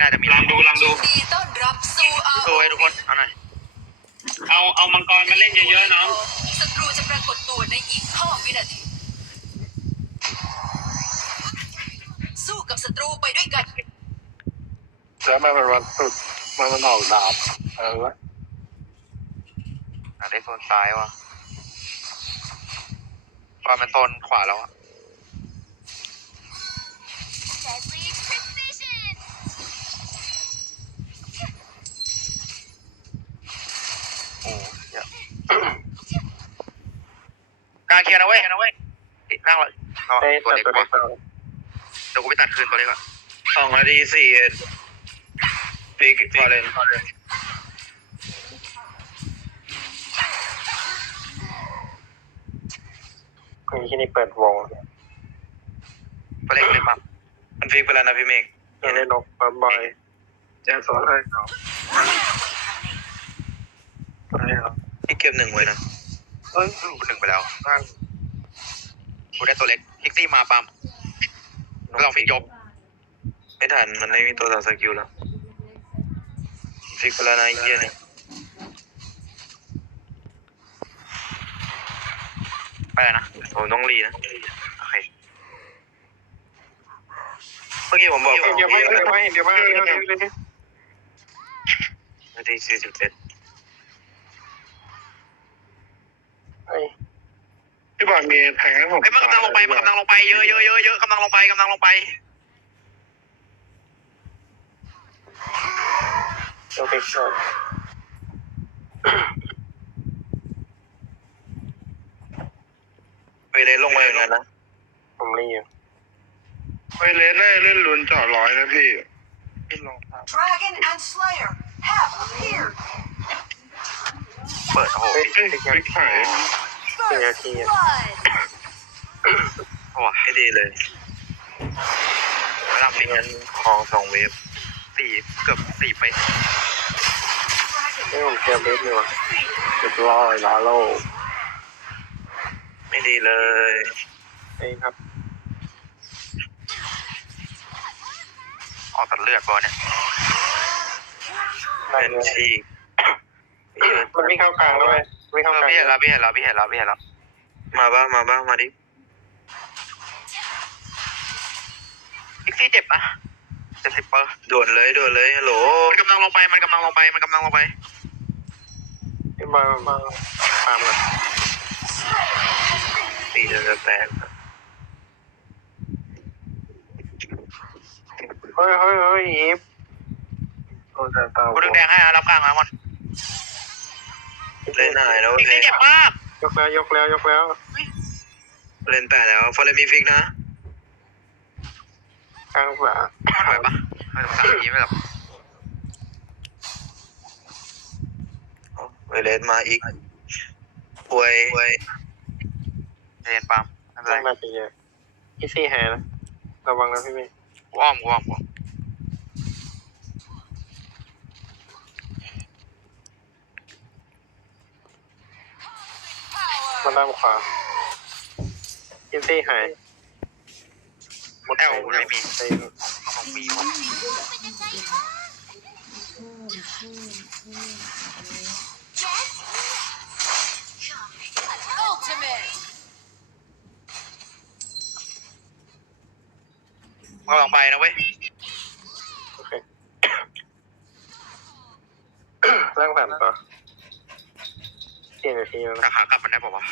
น่าจะมีลองดูลองดูดีต้อนรับสู่อาสวยทุกคนเอาหน่อยเอาเอามังกรมาเล่นเยอะๆน้องศัตรูจะปรากฏตัวในอีก5วินาที สู้กับศัตรูไปด้วยกันแล้วมันเป็นวันสุดมันมันออกดาบเออวะอะได้โซนซ้ายวะตอนมันโซนขวาแล้วอะ กลางเคลียร์นะเว้ยนะเว้ยนั่งเลยรอเอ้ยตัวตัดเล็กตัวกเล็ว่ากเอาเดี๋ยวกูไปตัดคืนตัวเล็กก่อนสองนาทีสี่เอ็ดปีกฟอร์เรนมีที่นี่เปิดวงตัวเล็กเลยปั๊มมันฟิกไปแล้วนะพี่เมกยังได้นกปั๊บบอยแจ้งสอนให้เอาไเอาพี่เก็บหนึ่งไว้นะเอ้ยกูหนึ่งไปแล้วกูได้ตัวเล็กพิกซี่มาปั๊มลองฟิกยก ไม่ทันมันไม่มีตัวต่อสกิลแล้วฟิกไปแล้วนะไอ้เหี้ยเนี่ยไปเลยนะผมต้องรีนะโอเคเมื่อกี้ผมบอกเดี๋ยวไม่เดี๋ยวไม่เดี๋ยวไม่เดี๋ยวไม่นาทีสี่สิบเจ็ด พี่บอลมี แทงให้ผมเฮ้ยมันกำลังลงไปมันกำลังลงไปเยอะเยอะเยอะเยอะกำลังลงไปกำลังลงไปต้องฟิกช็อตไปเลยลงมาอย่างนั้นนะผมรีอยู่ไปเล่นเล่นลุนเจาะร้อยนะพี่ Dragon and Slayer have appeared เปิดโอ้โห เฮ้ยฟิกไข่ สี่นาทีอะ Blood! โอ้โหไม่ดีเลยกำลังไม่ฟิกงั้นของสองเวฟสี่เกือบสี่ไปไม่ผมเชียร์เวฟเลยวะเรียบร้อยลาโลไม่ดีเลยเองครับออกตัดเลือดบอลเนี่ยเป็นชีก มันไม่เข้ากลางแล้วไหม ไม่เอเข้าอกลางพี่เห็นแล้วพี่เห็นแล้วพี่เห็นแล้วพี่เห็นแล้วมาบ้างมาบ้างมาดิพิกซี่เจ็บนะเจ็ดสิบเปอร์ด่วนเลยด่วนเลยฮัลโหลมันกำลังลงไปมันกำลังลงไปมันกำลังลงไปมามาตามกันตีจะจะแตกเฮ้ยเฮ้ยเฮ้ยอีฟโอ้แต่ตากูดึงแดงให้นะรับกลางแล้วมัน เล่นหายแล้วพิกซี่เจ็บมากยกแล้วยกแล้วยกแล้ว เล่นแต่แล้วฟอร์เรมีฟิกนะกลางขวามันไหวปะไม่ต้องสามทีไม่หรอกเวเลสมาอีกป่วยป่วยเรียนปั๊มไม่เป็นไรตั้งนาทีอะอีซี่แฮนะระวังนะพี่เมย์กูอ้อมกูอ้อมกูอ้อม มาด้านขวาอีซี่หายหมดแอลไม่มีไปของมีวะ Ultimate ก็ลองไปนะเว้ยโอเคร่างผ่านต่อ สี่นาทีแล้วแต่นะขากลับมันได้ป่าวะ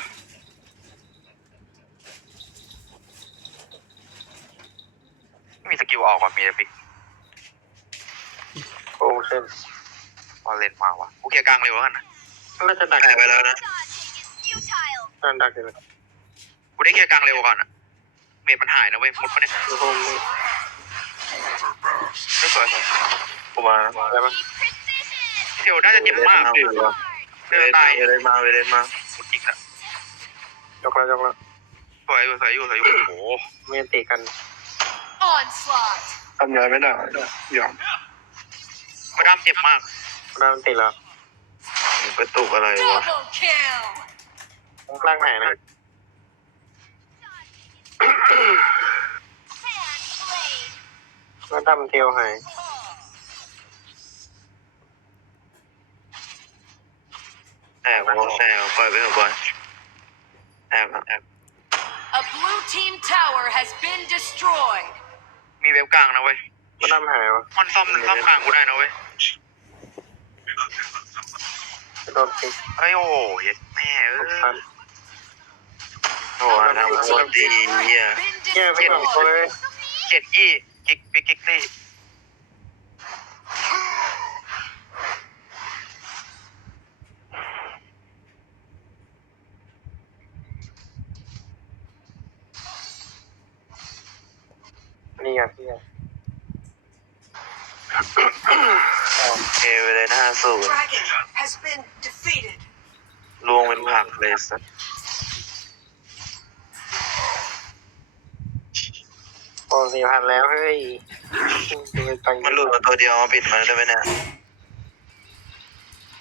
ไม่มีสกิลออกว่ะมีแต่ฟิกโอ้เช่นพอเล่นมาวะกูเคลียร์กลางเร็วแล้วกันนะน่าจะดักไปแล้วนะ Dodging is futile! น่าดักอยู่นะกูได้เคลียร์กลางเร็วก่อนอะเมดมันหายนะเว้ยหมดปะเนี่ยดูผมนี่ไม่สวยสวยกูมาอะไรบ้างเที่ยวน่าจะเจ็บมากเว เดิเลนสตายเวเลสมาเวเลสมาสุดจริงอะยกแล้วยกแล้วสวยอยู่สวยอยู่สวยอยู่โอ้โหเมียนตีกัน Onslaught ทำย้ายไม่ได้ยอมมาดามเจ็บมากด้านตีแล้วกระตุกอะไรวะ Double kill ร่างไหนนะ Hand blade! แล้วดำเทียวหาย โอ้แอบปล่อยไปเถอะบอยแอบแอบ A blue team tower has been destroyed. มีเว็บกลางนะเว้ย มันนำหายวะมันซ่อมซ่อมกลางกูได้นะเว้ย โดนปิดเอ้ยโอ้โหเย็ดแม่เอพัอนโอ้ยทำโคตรดีเฮีย Been แก้ไปสอง destroyed. ตัวเลยเจ็ดยี่กิกปิกกิกซี่ นี่อะนี่อะโอเคไปเลยหน้าสูน Dragon has been defeated. ลวงเป็นผักเลยสัสโอ้สี่พันแล้วเฮ้ยดูไปตังค์มันหลุดมาตัวเดียวมาปิดมันได้ไหมเนี่ย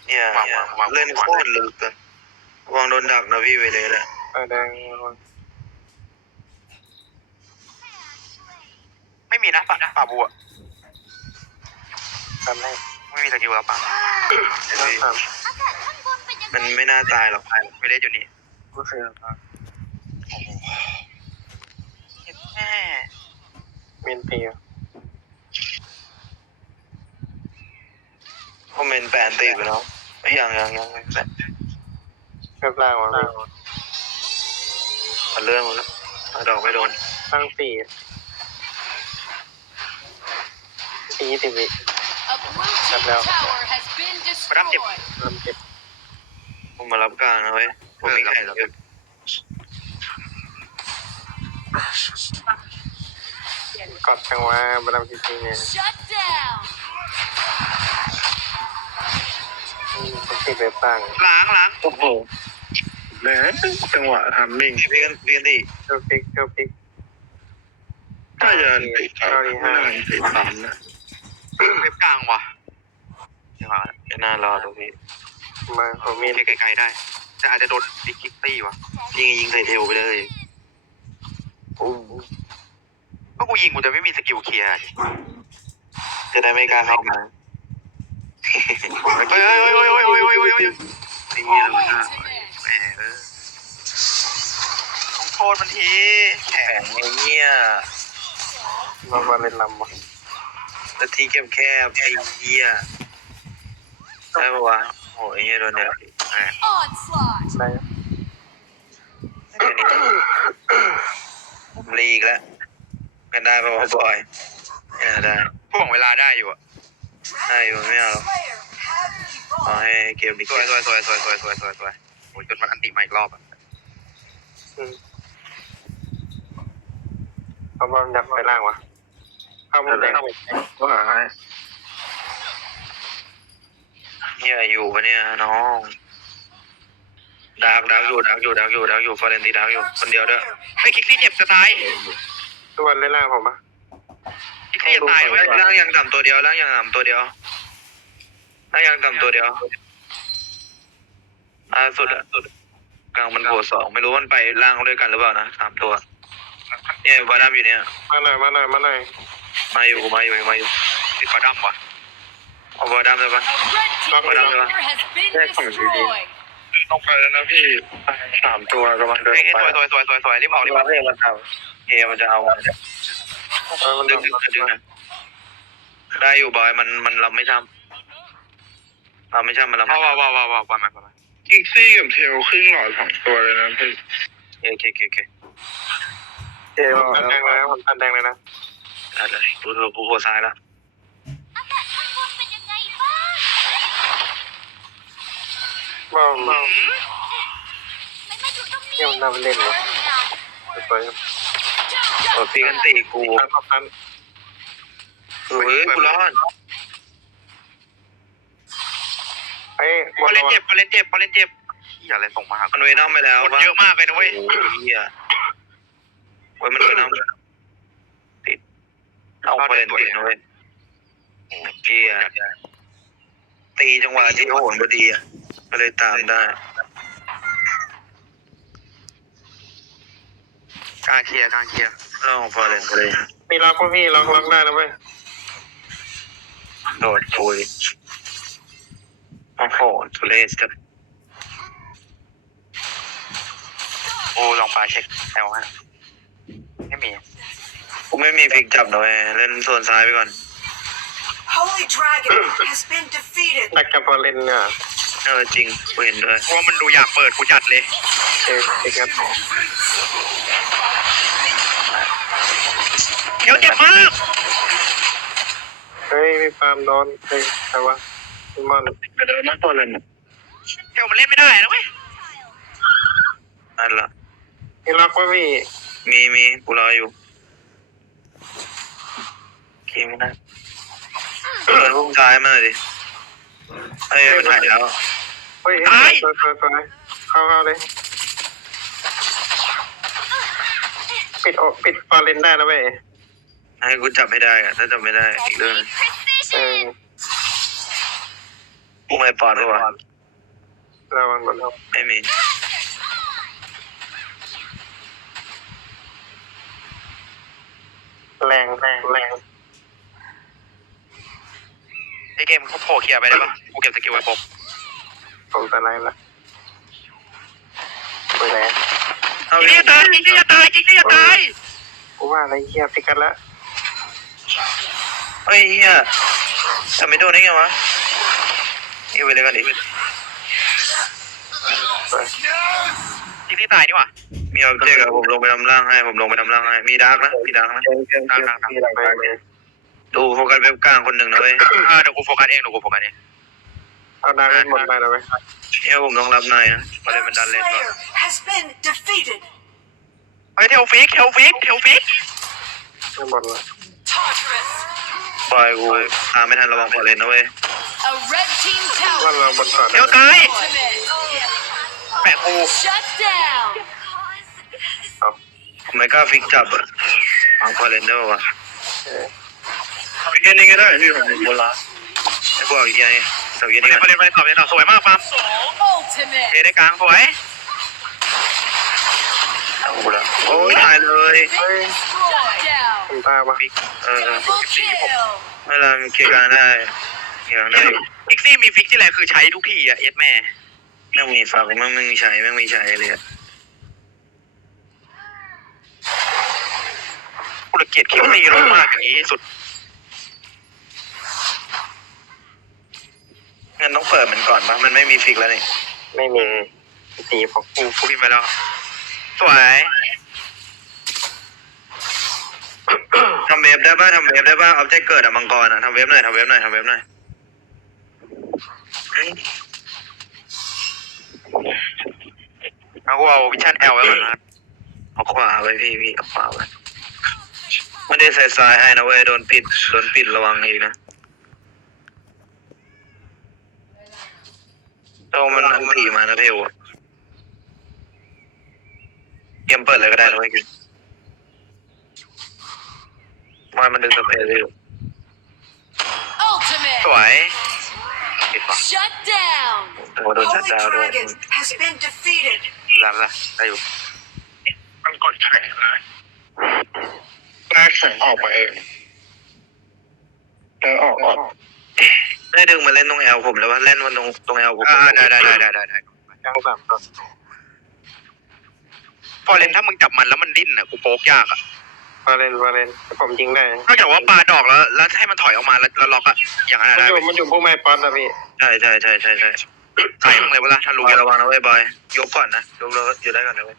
เนี่ยเนี่ยเล่นโคตรลึกอะวางโดนดักนะพี่ไปเลยแหละ เออแดง ไม่มีนะป่ะป่าบัวทำให้ไม่มีสกิลแล้วป่ะต้องทอากาศข้างบนเป็นยังไงมันไม่น่าตายหรอกไม่ได้อยู่นี่ำก็คือเย็ดแม่เมียนปีอะคอมเมนต์แปนตีไปแล้วไอ้ยยังยังยังไม่แปนเรียบร่างวะพี่มันเลื่อนหมดแล้วเอาดอกไม่โดนตั้งสี่ สี่ยี่สิบวิ A blue team Hello. tower has been destroyed. เริ่มเจ็บผมมารับกลางนะเว้ยผมมีแข่งเลยกดจังหวะบารมีจริงๆเนี่ย Shut down. ผมติดเว็บตั้งล้างล้างโอ้โหเลยจังหวะทำมิ่งพี่กันพี่กันตีเจ้าพิกเจ้าพิก ถ้าจะติดเก้าดีห้าติดสามนะ เว็บกลางวะเดี๋ยวมาไม่น่ารอดหรอกพี่มาผมมีโอเคไกลๆได้ แต่อาจจะโดนปิกกิกซี่วะยิงยิงใส่เทวไปเลยโอ้ก็กูยิงกูจะไม่มีสกิลเคลียร์ดิจะได้ไม่กล้าเข้ามาเฮ้ยเฮ้ยเฮ้ยเฮ้ยเฮ้ยเฮ้ยเฮ้ยเฮ้ยเฮ้ยนี่แล้วนะแหมเออต้องโทษมันทีแข่งไอ้เนี่ยมามาเล่นลำวะ นาทีแคบๆไอ้เหี้ยได้ปะวะโอ้ยไอ้เหี้ยโดนเนี่ย Onslaught. ได้แค่นี้ผมลีกแล้วกันได้ปะวะบอยไม่น่าได้พวกของเวลาได้อยู่อะได้อยู่ไม่เอาหรอก Slayer have เอา evolved. ให้เกมดีสวยสวยสวยสวยสวยสวยสวยสวยโอ้ยจนมันอันติมาอีกรอบอะอืมเอาบอลดับไปล่างวะ เข้ามุมแดงก็หาให้เหี้ยอยู่ปะเนี่ยน้องดักดักอยู่ดักอยู่ดักอยู่ดักอยู่ฟาเรนตีดักอยู่คนเดียวด้วยไอ้ยคิกซี่เจ็บจะตายทุกวันเล่นล่างผมปะคิกซี่จะตายเว้ยล่างยังต่ำตัวเดียวล่างยังต่ำตัวเดียวล่างยังต่ำตัวเดียวล่าสุดอะกลางมันโบสองไม่รู้มันไปล่างด้วยกันหรือเปล่านะสามตัว เนี่ยวาดามอยู่เนี่ย มาหน่อยมาหน่อยมาหน่อย มาอยู่มาอยู่มาอยู่ติดกระดำวะเอาวาดามเลยปะ A red team Lock it up. leader has been Yeah, come on, destroyed. ต้องไปแล้วนะพี่สามตัวกำลังเดินเฮ้ยไปสวยสวยสวยสวยสวยรีบออกรีบออกเรียกมันเอาเอมันจะเอาเออมันดึดังบดึงดึงนะได้อยู่บอยมันมันเราไม่ทำเราไม่ใช่มันเราไม่ว้าวทำว้าวว้าวว้าวว้าวมามากิกซี่กับเทลครึ่งหลอดสองตัวเลยนะพี่โอเคโอเคโอเคเอวผมตันแดงเลยนะผมตันแดงเลยนะ ได้เลยกูกูกูโคซ้ายแล้วอากาศข้างบนเป็นยังไงบ้างว่าว่าไม่มาอยู่ตรงนี้เนี่ยมันน่าไปเล่นวะสวยโอ้พี่กันตีกูๆตันตันตันเฮ้ยกูรอดเฮ้ยบออลเล่นระวังเจ็บพอเล่นเจ็บพอเล่นเจ็บเฮียอะไรส่งมาหามันเวนอมไปแล้วคนเยอะมากเลยนะเว้ยโอ้ยเฮียเว้ยมันเวนอมติดเอาไปเล่น ติดนะเว้ยเฮียตีจังหวะที่โหนพอดีอะก็เลยตามได้ กลางเคลียร์กลางเคลียร์ลองพอเล่นเลยมีล็อกป่ะพี่ล็อกล็อกได้นะเว้ยโดดคุยโอ้โหทุเรศจัดกูลองปาเช็คแอลฮะ ไม่มีฟิกจับนะเว้ยเล่นโซนซ้ายไปก่อน Holy Dragon has been defeated. ดักกับพอเล่นเนี่ยเออจริงกูเห็นด้วย เพราะว่ามันดูอยากเปิดกูจัดเลย เออเอกครับเดี๋ยวเจ็บมาก เฮ้ยมีฟาร์มโดนเฮ้ยใครวะพี่มอนไปเดินนะตัวเล่นเดี๋ยวมันเล่นไม่ได้นะเว้ยนั่นละมีล็อกไว้พี่มีมีกูรออยู่ เคไม่ได้เปิดพุ่งซ้ายมาหน่อยดิเอ้ยมันหายแล้วเฮ้ยเฮ้ยสวยสวยสวยเข้าเข้าเลย ปิดโอปิดฟอร์เรนได้นะเว้ยให้กูจับให้ได้อะถ้าจับไม่ได้อีกเรื่องหนึงเออพุ่งไม่ปลอดปะวะระวังบนไม่มีแรงแรงแรง ไอเกมเขาโผล่เคลียร์ไปได้ปะกูเก็บสกิลไว้ปุ๊บผมตะไลละไปแรงเอาจริงอีจะตายจริงจะตายจริงจะตายกูว่าอะไรเฮียฟิกกันละเฮ้ยเฮียทำไม่โดนได้ไงวะนี่ไปเลยกันดิจริงที่ตายนี่หว่ามีออบเจกต์อะผมลงไปทำร่างให้ผมลงไปทำร่างให้มีดาร์กนะมีดาร์กนะไปไปดู โฟกัสเว็บกลางคนหนึ่งนะเว้ยเออเดี๋ยวกูโฟกัสเองเดี๋ยวกูโฟกัสเองเอาดาวเล่นบนไปแล้วเว้ยเฮียผมต้องรับหน่อยนะมาเลยมันดันเล่นก่อน has been defeated. เฮ้ยเทลฟิกเทลฟิกเทลฟิกเล่นบนละ Tartarus. ปล่อยกูตามไม่ทันระวังฟอร์เรนนะเว้ย A red team ว่า tower. เราบนก่อนเทลตาย Ultimate. แปะกู Shut down. ผมไม่กล้าฟิกจับอะเอาฟอร์เรนได้ปะวะ แค่นี้ก็ได้พี่ผมโบราณไอ้พวกอีกอย่างนี้แต่อีกอย่างไปนี้เลยไปเลยไปต่อไปต่อสวยมากปั๊มเอได้กลางสวยเอาละโอ้ยตายเลยเฮ้ย Shut down. ผมตาปะเออ Double kill. เวลาเคลียร์กลางได้เคียร์กลางได้นพิกซี่มีฟิกที่ไรคือใช้ทุกทีอะเย็ดแม่แม่งมีฝักแม่งไม่มีใช้แม่งมีใช้เลยอะกูละเกียดคิกซี่ลงมากอย่างนี้สุด งั้นต้องเปิดมันก่อนปะมันไม่มีฟิกแล้วนี่ไม่มีตีผมกูกูพิมพ์ไปแล้ว สวยทำเวฟได้ป่ะทำเวฟได้ป่ะเอาใจเกิดอะมังกรอะทำเวฟหน่อยทำเวฟหน่อยทำเวฟหน่อยเอากูเอาวิชั่นแอลไว้ก่อนนะเอาขวาไว้พี่พี่เอาขวาไว้ไม่ได้ใส่ซ้ายให้นะเว้ยโดนปิดโดนปิดระวังอีกนะ โตมันอันผีมานะเทวอะเกมเปิดเลยก็ได้นะเว้ยกินมามันดึงสเปรย์อยู่ Ultimate. สวยปิดว่ะ Shut down. โอ้โดนชัดดาวน์ด้วย has been defeated. รับละได้อยู่มันกดแข็งนะลากแข็งออกมาเองเออออกออก ได้ดึงมาเล่นตรงแอลผมแล้วว่าเล่นมันตรงตรงแอลผมอ่าได้ได้ได้ได้ได้ได้กลางสามก่อนฟอร์เรนถ้ามึงจับมันแล้วมันดิ้นอะกูโป๊กยากอะฟอร์เรนฟอร์เรนผมยิงได้นอกจากว่าปาดอกแล้ว แล้วให้มันถอยออกมาแล้วแล้วล็อกอะอย่างนั้นมันได้อยู่ไหมมันอยู่พวกไม่ป๊อตนะพี่ใช่ใช่ใช่ใช่ใช่ใส่มึงเลยเวลาถ้าบรู้อยระวังนะเว้ยบอยยกก่อนนะยกแล้วอยู่ได้ก่อนนะเว้ย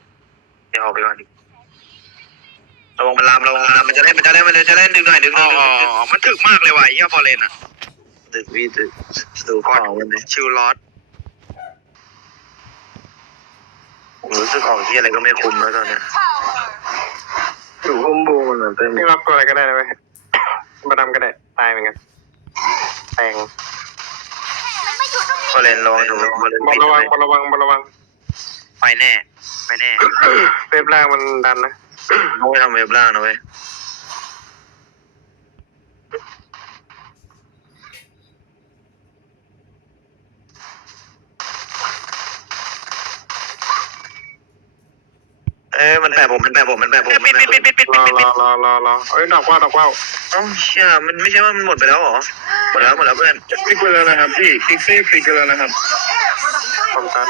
เดี๋ยวออกไปก่อนดิระวังมันลามระวังมันลามมันจะเล่นมันจะเล่นมันจะเล่นดึงหน่อยดึงหอ๋น่ออยดึงหน่อยมันถึกมากเลยว่ะไอ้เหี้ยฟอร์เรนอะ ดึกพี่ดึกดูของมันเลยชิลลอสผมรู้สึกออกที่อะไรก็ไม่คุ้มแล้วตอนเนี้ยอยู่พุ่มบูมันเหมือนเต้นไม่รับตัวอะไรก็ได้นะเว้ยมาดำก็ได้ตายเหมือนกันแตงมันไม่อยู่ตรงนี้พอเล่นระวังดูพอเล่นบอลปิดระวังไว้บอลระวังบอลระวังไปแน่ ไปแน่ เว็บล่างมันดันนะต้องไปทำเว็บล่างนะเว้ยเอ้ยมันแปะผมมันแปะผมมันแปะผม ปิ มัน ด ปิแปะดผปิดมปิดปิดรอปิดรปิอดรอรอรอเอ้ยดอกว่าวดอกว่าวเอ้าเชี่ยมันไม่ใช่ว่ามันหมดไปแล้วเหรอหมดแล้วหมดแล้วเพื่อนฟิกไปแล้วนะครับพี่ฟิกซี่ฟิกไปแล้วนะครับผมตัน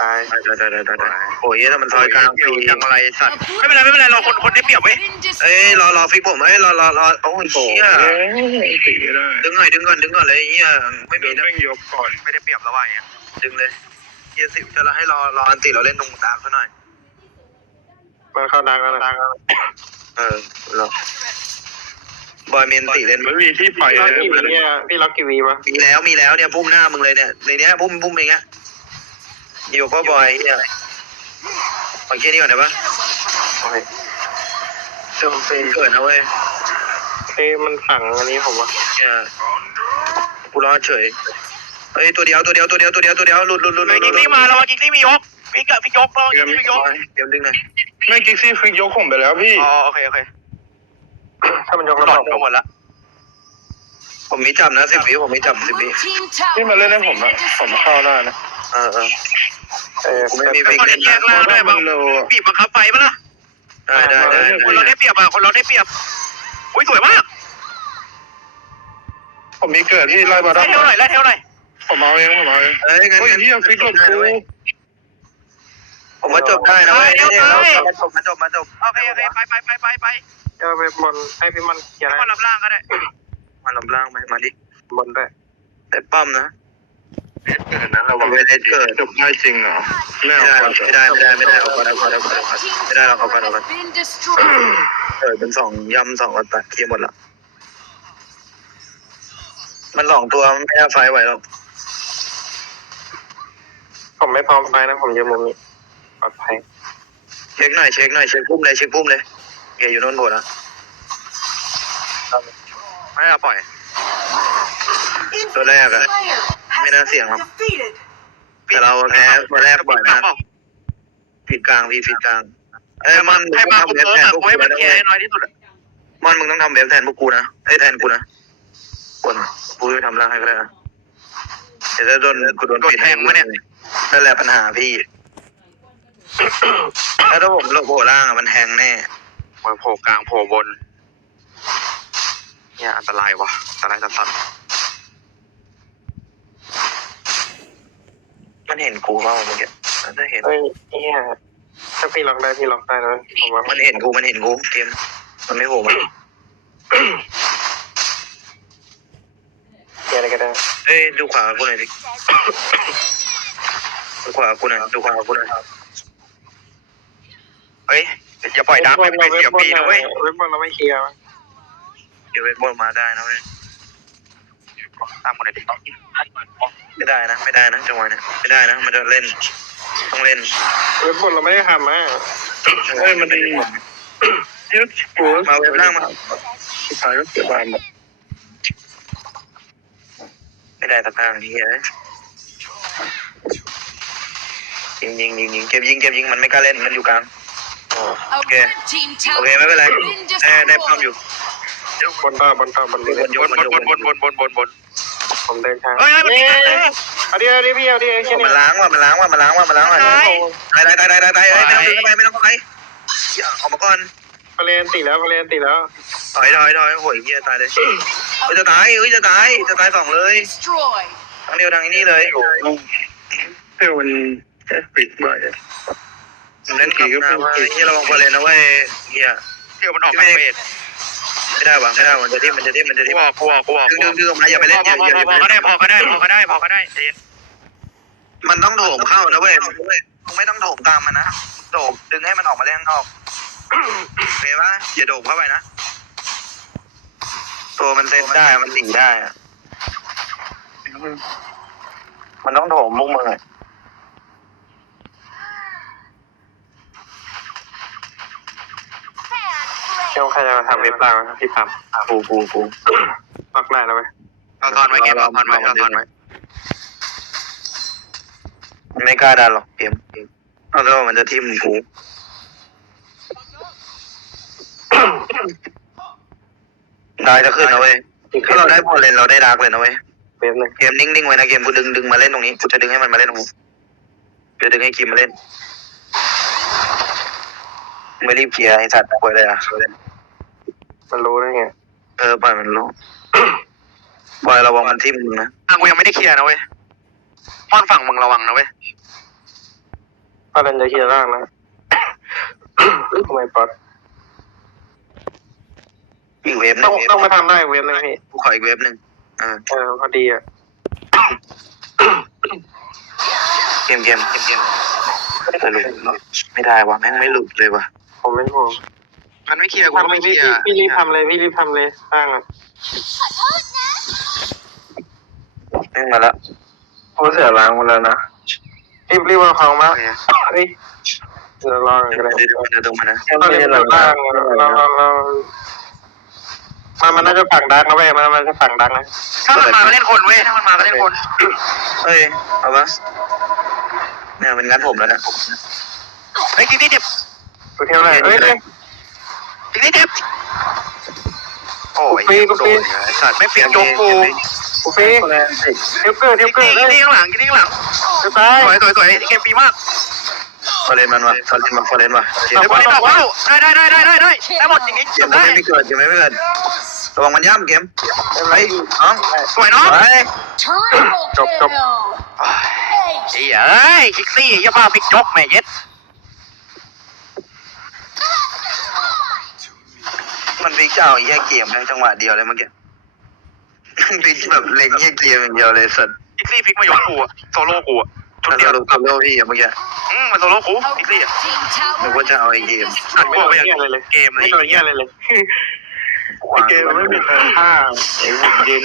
ตายได้ได้ได้ได้ได้โอ้ยถ้ามันซอยกลางเกี่ยวปีจังอะไรสัตว์ไม่เป็นไรไม่เป็นไรเราคนคนได้เปรียบเว้ย Been เอ้ย destroyed. รอรอฟิกผมเอ้ยรอรอรอโอ้ยโอ้เชี่ยยตีไม่ได้ดึงหน่อยดึงก่อนดึงก่อนเลยเฮียไม่เดี๋มียวนะแม่งยกก่อนไม่ได้เปรียบแล้วว่ะเนี่ยดึงเลยเฮียสิบจะให้รอรออันติเราเล่นตรงกลางซะหน่อย มันเข้าดังแล้วนะเออรอบอยเมนติเล่นไม่มีที่ปล่อยพี่เลล็อกยกี่วีเนี่ยพี่ล็อกกี่วีวะมีแล้วมีแล้วเนี่ยพุ่มหน้ามึงเลยเนี่ยในเนี้ยพุ่มพุ่มอย่างเงี้ยอยู่ก็บอยเฮียขอแค่นี้ก่อนได้ปะโอเคจมเป็นเกิดนะเว้ยเอ้ยมันสั่งอันนี้ผมวะเฮียกูรอดเฉยเฮ้ยตัวเดียวตัวเดียวตัวเดียวตัวเดียวตัวเดียวหลุดหลุดหลุดหเฮ้ลุยดกิ๊กซี่มาเรากิ๊กซี่มียกฟิกอะฟิกยกเรากิ๊กซี่มียกเดี๋ยวดึงหน่อย ไม่กิกซี่ฟิกยกผมไปแล้วพี่ อ๋อโอเคโอเคถ้ามันยกหลระอบอกดก็หมดละ ผมมีจับนะสิบวิผมมีจับสิบวิ Blue team tower ที่มาเล่นให้ has ผม been อะผม destroyed. เข้าได้นะเออเออ เออไม่มีคนจะแยกล่างด้วยบางโลอะบีบบังคับไฟปะล่ะ ได้ได้ได้คนเราได้เปรียบอะ คนเราได้เปรียบ อุ้ยสวยมากผมมีเกิดที่ไล่บอลไล่เท่าไหร่ไล่เท่าไหร่ผมเอาเองผมเอาเองเอ้ยงั้นเฮ้ยงั้นเฮียฟิกกับกู ผมว่าจบได้นะเว้ยเนี่ยเรามาจบมาจบมาจบโอเคโอเคไปไปไปไปไปเออไปบอลให้พี่มันเคลียร์มาได้รับล่างก็ได้มาลำล่างไหมมาดิบอลด้วยแต่ป้อมนะเกิดนั้นเราผมเป็นเอสเกิด จบได้จริงเหรอไม่ไม่เอาได้ก่อนไม่ได้ไม่ได้ไม่ได้เอาก่อนเอาก่อนเอาก่อน Blue team ไม่ได้เราเอาก่อน tower เอาก่อน has been destroyed. เกิดเป็นสองยำสองกตัดเคลียร์หมดละมันสองตัวมันไม่น่าไฟไหวหรอกผมไม่พร้อมไปนะผมยืนมุมนี้ ปลอดภัยเช็คหน่อยเช็คหน่อยเช็คพุ่มเลยเช็คพุ่มเลยเกย์อยู่โน่นหมดอะไม่ได้ปล่อย ตัวแรกอะไม่น่าเสี่ยงหรอกแต่เราแพ้ตัวแรกบ่อยมากผิดกลางพี่ผิดกลางเอ้ยมันให้มาทำคุมเว็บเอิร์แทธนพวกกูให้กูมันนะเคลียร์ให้น้อยที่สุดมันมึงต้องทำเว็บแทนพวกกูนะให้แทนกูนะคนกูไม่ทำร่างให้ก็ได้นะเดี๋ยวจะโดนกูโดนปิดนั่นแหละปัญหาพี่ แล้วถ้าผมโลโผล่ล่างอะมันแทงแน่โผล่กลางโผล่บน เนี่ยอันตรายว่ะอันตรายสัสมันเห็นกูเปล่าเมื่อกี้มันได้เห็น เฮ้ยเนี่ยถ้าพี่ล็อกได้พี่ล็อกได้นะผมว่ามันเห็นกูมันเห็นกูเกมมันไม่โผล่มาเคลียร์อะไรก็ได้เอ้ยดูขวากูหน่อยดิดูขวากูหน่อยดูขวากูหน่อย เฮ้ยอย่าปล่อยดับไปไปเสียปีนะเว้ยเว็บบอลเราไม่เคลียร์เดี๋ยวเวทบอลมาได้นะเว้ยตามคนไหนดิไม่ได้นะ ไม่ได้นะจังหวะเนี้ยไม่ได้นะ มันจะเล่น ต้องเล่นเว็บบอลเราไม่ได้ทำอะเฮ้ยมันดียึดกูมาเว็บล่างมาสุดท้ายก็เสียบานหมดไม่ได้สักทางนี้เลยยิงยิงยิงยิงเก็บยิงเก็บยิงมันไม่กล้าเล่นมันอยู่กลาง A Okay. red team โอ tower เคไม่เป็นไร has been ได้ได้ป้อม destroyed. อยู่บนต่อบนต่อบนนี้บนอยู่บนบนบนบนบนบนบนบนผมเดินทางเฮ้ยมันมีกันเลยเอาดิเอาดิพี่เอาดิแค่มันี้นล้างว่ะมันล้างว่ะมันล้างว่ะมันล้างว่ะตายตายตายตายตายตายตายเอ้ยไม่ต้องเข้าไปไม่ต้องเข้าไปอย่าออกมาก่อนพเลนติแล้วพเลนติแล้วถอยถอยถอยโอ้ยเฮียตายเลยเฮ้ยจะตายเฮ้ยจะตายจะตายสองเลย Destroyed. ทางเดียวทางนี้เลยเฮ้ยมันแค่ปิดบ่อย เล่นขี่ก็พูดเฮียระวังพอเลยนะเว้ยเฮียเดี๋ยวมันออกกลางเวทไม่ได้ว่ะไม่ได้มันจะทิ่มมันจะทิ่มมันจะกูทิ่มออกกูออกกูออกดึงดึงดึงออกมาอย่าไปเล่นอย่าอย่าพอก็ได้พอก็ได้พอก็ได้พอก็ได้เจนมันต้องโถมเข้านะเว้ยมึงไม่ต้องโถมตามมันนะโถมดึงให้มันออกมาเล่นข้างนอกโอเคปะอย่าโดมเข้าไปนะตัวมันเซตได้มันหนีได้อะมันต้องโถมมุกมึงอะ เจ้าใครจะมาทำเว็บล่างพี่ปั๊มกูกูกูล็อกได้แล้วไหมเอาทอนไว้เกมเอาทอนไว้เอาทอนไว้มันไม่กล้าดันหรอกเกมเอาแล้วมันจะทิ่มกูได้จะขึ้นนะเว้ยถ้าเราได้บอลเลนเราได้ดาร์กเลยนะเว้ยเว็บหนึ่งเกมนิ่งๆไว้นะเกมกูดึงดึงมาเล่นตรงนี้กูจะดึงให้มันมาเล่นตรงนี้จะดึงให้คิมมาเล่นไม่รีบเคลียร์ไอ้สัตว์ป่วยเลยอะ มันรู้ได้ไงเออปล่อยมันลงปล่อยระวังมันทิ่มมึงนะอะกูยังไม่ได้เคลียร์นะเว้ยป้อนฝั่งมึงระวังนะเว้ยปาดันจะเคลียร์ร่างนะทำไมป๊อตอีกเวฟหนึต้องงต้องมาทำได้เว็บนึงพี่กูขออีกเวฟหนึ่งอ่าเออพอดีอะเกมเกมเกมเกมแต่หลุดไม่ได้วะแม่งไม่หลุดเลยวะผมไม่ห่วง มันไม่เคลียร์กูก็ทำไม่เคพี่ลียร์พี่รีบทำเลยพี่รีบทำเลยสร้างอะแม่งมาแล้วผมเสียล้างหมดแล้วนะรีบรีบเอาของมาเฮ้ยเดี๋ยวรอกันก็ได้เดี๋ยวเดี๋ยวตรงมานะตอนนี้เราล่างเราเราเรามันมันน่าจะฝั่งดังนะเว้ยมันมันจะฝั่งดังนะถ้ามันมาก็เล่นคนเว้ยถ้ามันมาก็เล่นคนเฮ้ยเอาวะเนี่ยมันงัดผมแล้วนะเฮ้ยคิกซี่เจ็บกูเที่ยวไหนเฮ้ยเฮ้ย คิกซี่เจ็บโอ้ยกูฟรีกูฟรีโดนไอ้สัตว์ไม่ฟิกโจ๊กกูกูฟรีเที่ยวเกิดเที่ยวคิกเกิดซี่เฮ้คิกยซี่ข้างหลังคิกซี่ข้างหลังเที่ยวตายสวยสวยสวยเกมฟรีมากฟอเรนมันวะฟอเรนมาฟอเรนวะเกมเดี๋ยวบอลนี่บอกว่าได้ได้ได้ได้ได้ได้ได้หมดอย่างนี้เกจมบได้ไม่เกิดเกมไม่เกิดระวังมันย่ำเกมไปน้องสวยเนาะไป Triple Chop, chop. kill. เฮ้ยเอ้ยคิกซี่อย่าพาฟิกโจ๊กแม่เย็ด มันพลิกเจ้าแยกเกมทั้งจังหวะเดียวเลยเมื่อกี้พลิกแบบเล็งแยกเกมอย่างเดียวเลยสัตว์คิกซี่ฟิกมายกกูอะโซโล่กูอะชุดถ้าเดียวเราดูคาร์โลพี่อะเมื่อกี้อืมมันโซโล่กูคิกซี่อะ Team นึก tower ว่าจะเอาไอ้เกมอัดไม่กูโดนไปอย่างเหี้ยอะไรเลยเกมเลยไม่โดนเหี้ยอะไรเลยไอเกมมันไม่มีค่าไอ้ผมยืน